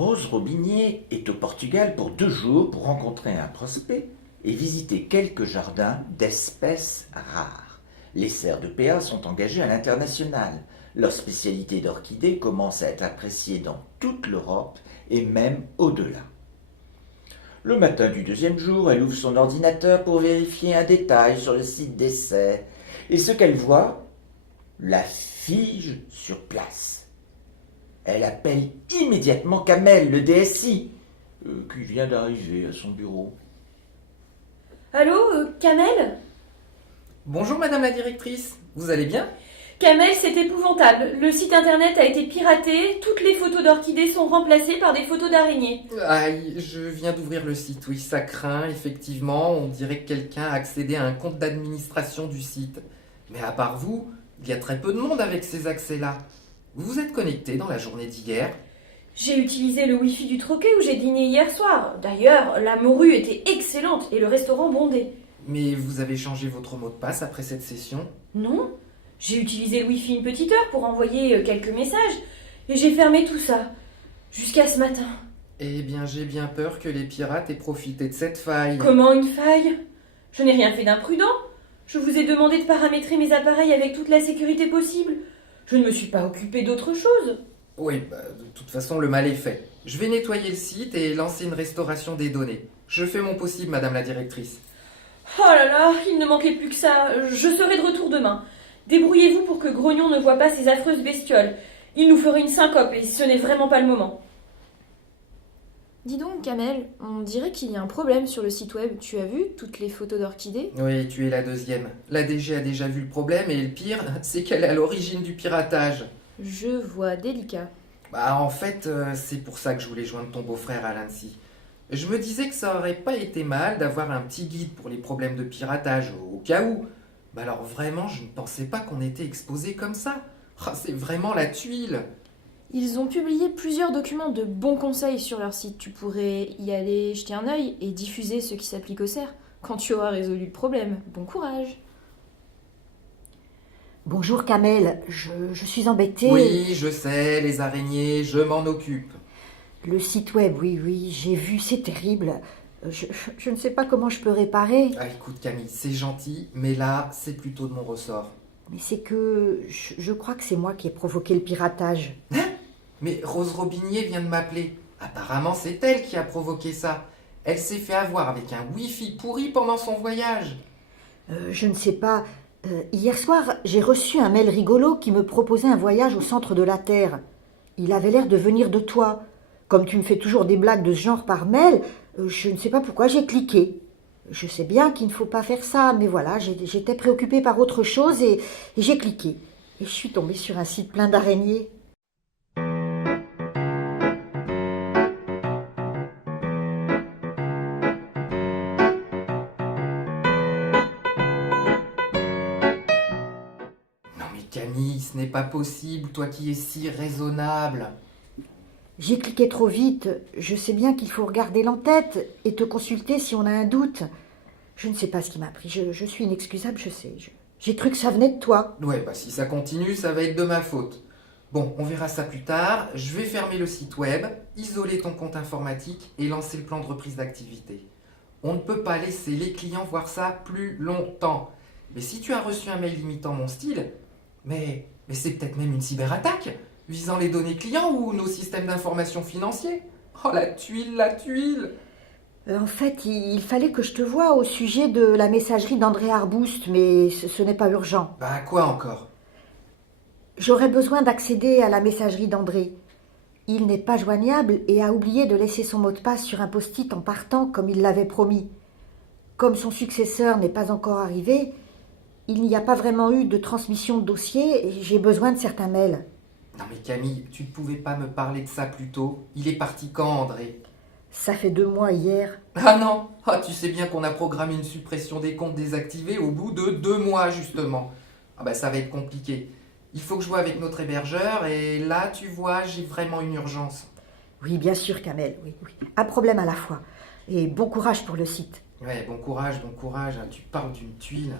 Rose Robinier est au Portugal pour 2 jours pour rencontrer un prospect et visiter quelques jardins d'espèces rares. Les serres de PA sont engagées à l'international. Leur spécialité d'orchidées commence à être appréciée dans toute l'Europe et même au-delà. Le matin du 2e jour, elle ouvre son ordinateur pour vérifier un détail sur le site d'essai. Et ce qu'elle voit, la fige sur place. Elle appelle immédiatement Kamel, le DSI, qui vient d'arriver à son bureau. Allô, Kamel? Bonjour Madame la directrice, vous allez bien? Kamel, c'est épouvantable. Le site internet a été piraté, toutes les photos d'orchidées sont remplacées par des photos d'araignées. Aïe, je viens d'ouvrir le site, oui, ça craint, effectivement, on dirait que quelqu'un a accédé à un compte d'administration du site. Mais à part vous, il y a très peu de monde avec ces accès-là. Vous vous êtes connecté dans la journée d'hier? J'ai utilisé le wifi du troquet où j'ai dîné hier soir. D'ailleurs, la morue était excellente et le restaurant bondé. Mais vous avez changé votre mot de passe après cette session? Non, j'ai utilisé le wifi une petite heure pour envoyer quelques messages et j'ai fermé tout ça. Jusqu'à ce matin. Eh bien, j'ai bien peur que les pirates aient profité de cette faille. Comment une faille? Je n'ai rien fait d'imprudent. Je vous ai demandé de paramétrer mes appareils avec toute la sécurité possible. Je ne me suis pas occupée d'autre chose. Oui, de toute façon, le mal est fait. Je vais nettoyer le site et lancer une restauration des données. Je fais mon possible, Madame la directrice. Oh là là, il ne manquait plus que ça. Je serai de retour demain. Débrouillez-vous pour que Grognon ne voie pas ces affreuses bestioles. Il nous ferait une syncope et ce n'est vraiment pas le moment. Dis donc, Kamel, on dirait qu'il y a un problème sur le site web. Tu as vu toutes les photos d'orchidées? Oui, tu es la deuxième. La DG a déjà vu le problème et le pire, c'est qu'elle est à l'origine du piratage. Je vois délicat. En fait, c'est pour ça que je voulais joindre ton beau-frère à l'ANSSI. Je me disais que ça aurait pas été mal d'avoir un petit guide pour les problèmes de piratage, au cas où. Alors vraiment, je ne pensais pas qu'on était exposé comme ça. C'est vraiment la tuile. Ils ont publié plusieurs documents de bons conseils sur leur site. Tu pourrais y aller jeter un œil et diffuser ce qui s'applique aux cerfs quand tu auras résolu le problème. Bon courage. Bonjour Kamel, je suis embêtée. Oui, je sais, les araignées, je m'en occupe. Le site web, oui, j'ai vu, c'est terrible. Je ne sais pas comment je peux réparer. Écoute Camille, c'est gentil, mais là, c'est plutôt de mon ressort. Mais c'est que je crois que c'est moi qui ai provoqué le piratage. Mais Rose Robinier vient de m'appeler. Apparemment, c'est elle qui a provoqué ça. Elle s'est fait avoir avec un wifi pourri pendant son voyage. Je ne sais pas. Hier soir, j'ai reçu un mail rigolo qui me proposait un voyage au centre de la Terre. Il avait l'air de venir de toi. Comme tu me fais toujours des blagues de ce genre par mail, je ne sais pas pourquoi j'ai cliqué. Je sais bien qu'il ne faut pas faire ça, mais voilà, j'étais préoccupée par autre chose et j'ai cliqué. Et je suis tombée sur un site plein d'araignées. Non mais Camille, ce n'est pas possible, toi qui es si raisonnable. J'ai cliqué trop vite. Je sais bien qu'il faut regarder l'entête et te consulter si on a un doute. Je ne sais pas ce qui m'a pris. Je suis inexcusable, je sais. J'ai cru que ça venait de toi. Ouais, si ça continue, ça va être de ma faute. Bon, on verra ça plus tard. Je vais fermer le site web, isoler ton compte informatique et lancer le plan de reprise d'activité. On ne peut pas laisser les clients voir ça plus longtemps. Mais si tu as reçu un mail limitant mon style, mais c'est peut-être même une cyberattaque visant les données clients ou nos systèmes d'information financiers. Oh la tuile, la tuile! En fait, il fallait que je te voie au sujet de la messagerie d'André Arbouste, mais ce n'est pas urgent. Quoi encore? J'aurais besoin d'accéder à la messagerie d'André. Il n'est pas joignable et a oublié de laisser son mot de passe sur un post-it en partant comme il l'avait promis. Comme son successeur n'est pas encore arrivé, il n'y a pas vraiment eu de transmission de dossier et j'ai besoin de certains mails. Non mais Camille, tu ne pouvais pas me parler de ça plus tôt? Il est parti quand, André? Ça fait 2 mois hier. Ah non! Tu sais bien qu'on a programmé une suppression des comptes désactivés au bout de 2 mois, justement. Ça va être compliqué. Il faut que je voie avec notre hébergeur et là, tu vois, j'ai vraiment une urgence. Oui, bien sûr, Kamel, oui. Un problème à la fois. Et bon courage pour le site. Ouais, bon courage. Tu parles d'une tuile.